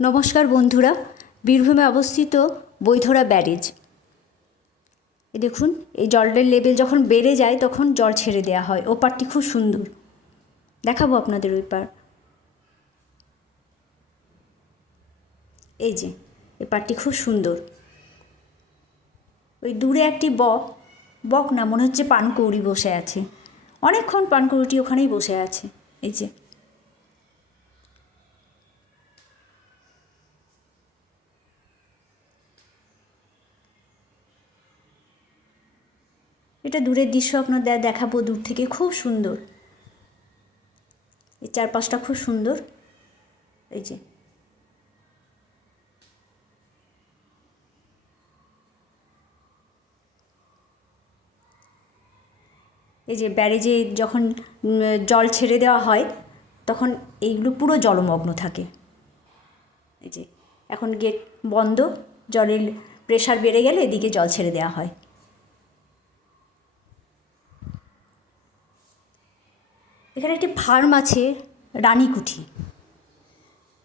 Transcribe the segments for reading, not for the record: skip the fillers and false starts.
নমস্কার বন্ধুরা, বীরভূমে অবস্থিত বৈধরা ব্যারেজ। এই দেখুন, এই জলের লেভেল যখন বেড়ে যায় তখন জল ছেড়ে দেওয়া হয়। ওপারটি খুব সুন্দর, দেখাবো আপনাদের ওই পার। এই যে এপারটি খুব সুন্দর। ওই দূরে একটি বক না, মনে হচ্ছে পানকৌড়ি বসে আছে। অনেকক্ষণ পানকৌড়িটি ওখানেই বসে আছে। এই যে এটা দূরের দৃশ্য আপনাদের দেখাবো, দূর থেকে খুব সুন্দর। এই চারপাশটা খুব সুন্দর। এই যে ব্যারেজে যখন জল ছেড়ে দেওয়া হয় তখন এইগুলো পুরো জলমগ্ন থাকে। এই যে এখন গেট বন্ধ, জলের প্রেশার বেড়ে গেলে এদিকে জল ছেড়ে দেওয়া হয়। এখানে একটি ফার্ম আছে, রানীকুঠি।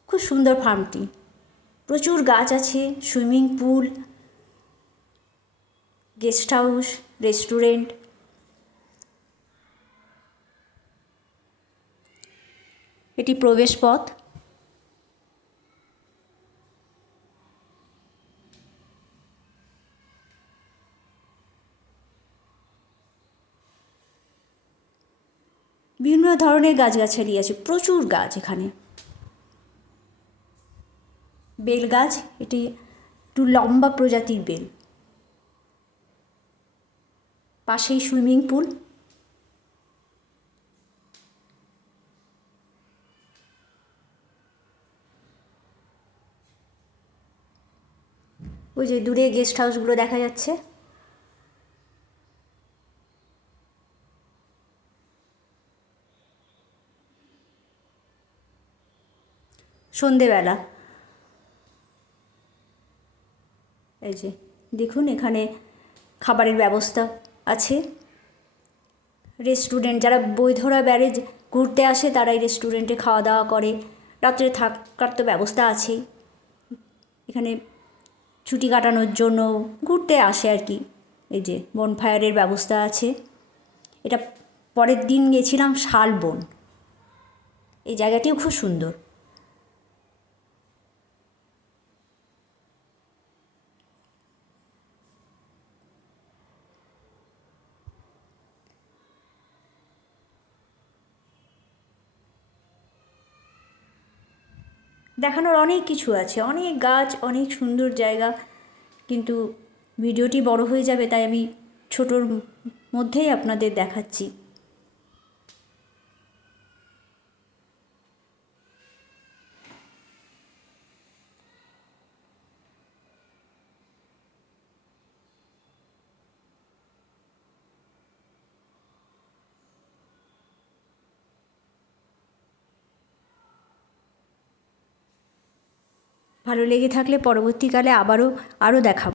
খুব সুন্দর ফার্মটি, প্রচুর গাছ আছে, swimming pool, guest house, restaurant. এটি প্রবেশ পথ। বিভিন্ন ধরনের গাছগাছালি আছে, প্রচুর গাছ এখানে। বেল গাছ, এটি একটু লম্বা প্রজাতির বেল। পাশেই সুইমিং পুল। ওই যে দূরে গেস্ট হাউসগুলো দেখা যাচ্ছে। সন্ধেবেলা এই যে দেখুন, এখানে খাবারের ব্যবস্থা আছে। রেস্টুরেন্ট, যারা বৈধরা ব্যারেজ ঘুরতে আসে তারা এই রেস্টুরেন্টে খাওয়া দাওয়া করে। রাত্রে থাকার তো ব্যবস্থা আছেই। এখানে ছুটি কাটানোর জন্য ঘুরতে আসে আর কি। এই যে বনফায়ারের ব্যবস্থা আছে। এটা পরের দিন গেছিলাম শালবন, এই জায়গাটিও খুব সুন্দর। দেখানোর অনেক কিছু আছে, অনেক গাছ, অনেক সুন্দর জায়গা, কিন্তু ভিডিওটি বড় হয়ে যাবে, তাই আমি ছোটোর মধ্যেই আপনাদের দেখাচ্ছি। ভালো লেগে থাকলে পরবর্তীকালে আরও দেখাবো।